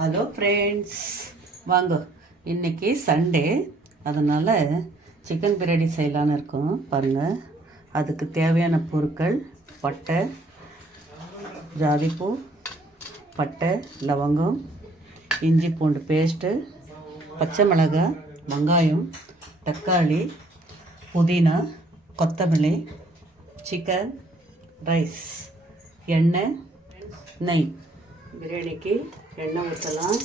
Hello friends, வாங்க. இன்றைக்கி Sunday, அதனால் சிக்கன் பிரியாணி செய்யலான்னு இருக்கோம். பாருங்கள், அதுக்கு தேவையான பொருட்கள்: பட்டை, ஜாதிப்பூ, பட்டை, லவங்கம், இஞ்சி பூண்டு பேஸ்ட்டு, பச்சை மிளகாய், வெங்காயம், தக்காளி, புதினா, கொத்தமல்லி, சிக்கன், ரைஸ், எண்ணெய், நெய். பிரியாணிக்கு எண்ணெய் ஊற்றலாம்.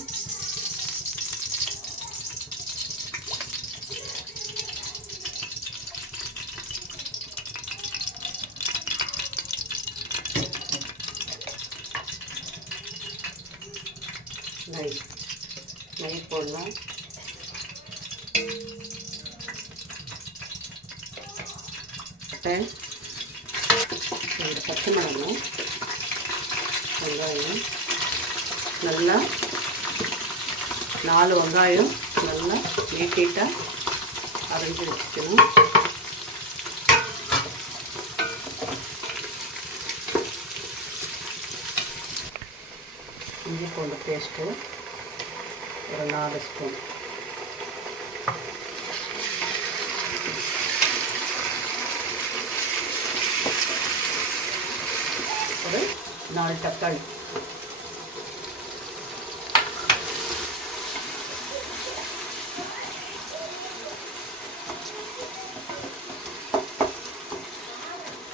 நெய் போடலாம். பச்சை மிளகாய், வெங்காயம், நல்லா 4 வெங்காயம் நல்லா நீட்டாக அரைஞ்சி வச்சுக்கணும். இஞ்சி பூண்டு பேஸ்ட்டு ஒரு 4 ஸ்பூன். ஒரு 4 தக்காளி.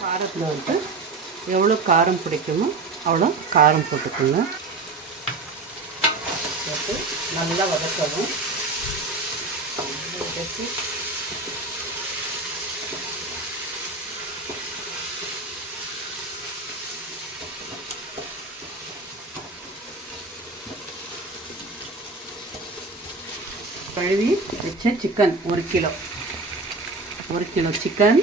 காரத்தில் வந்து எவ்வளோ காரம் பிடிக்குமோ அவ்வளோ காரம் போட்டுக்கோங்க. போட்டு நல்லா வதக்கணும். வதக்கி கழுவி வச்ச சிக்கன் 1 கிலோ சிக்கன்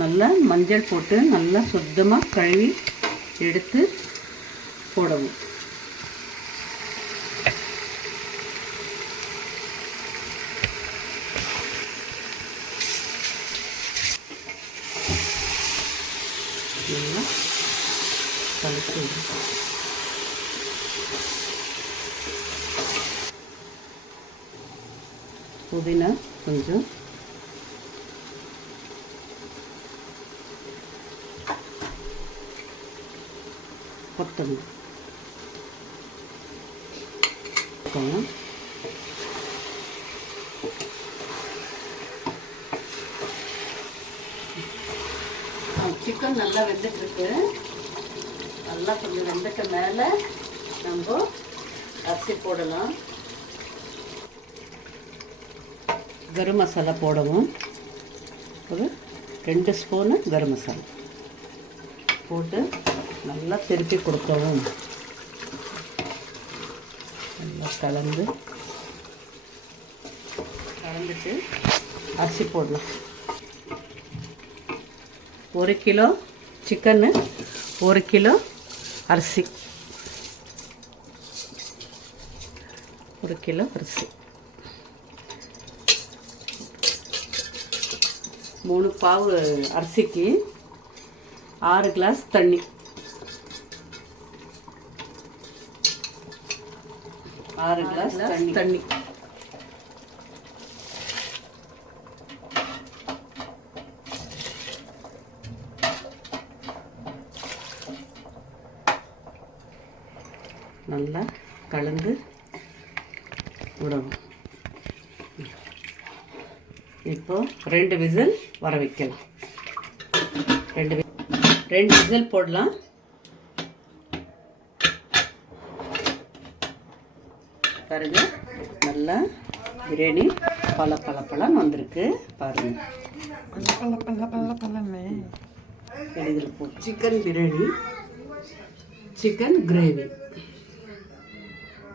நல்லா மஞ்சள் போட்டு நல்லா சுத்தமாக கழுவி எடுத்து போடவும். நல்லா கலக்கி புதினா கொஞ்சம், கொத்தமல்லி, சிக்கன் நல்லா வெந்துட்டுருக்கு. நல்லா கொஞ்சம் வெந்துட்ட மேலே நம்ம அரிசி போடலாம். கரம் மசாலா போடவும். ஒரு 2 ஸ்பூனு கரம் மசாலா போட்டு நல்லா திருப்பி கொடுக்கவும். நல்லா கலந்துட்டு அரிசி போடலாம். 1 கிலோ சிக்கனு, 1 கிலோ அரிசி. 1 கிலோ அரிசி, 3 பாவு அரிசிக்கு 6 கிளாஸ் தண்ணி. 6 கிளாஸ் தண்ணி. நல்லா கலந்து விடவும். இப்போ 2 விசில் வர வைக்கலாம். 2 விசில் போடலாம். பாருங்க, நல்லா பிரியாணி பழன்னு வந்திருக்கு. பாருங்க, இதில் போட்டு சிக்கன் பிரியாணி, சிக்கன் கிரேவி.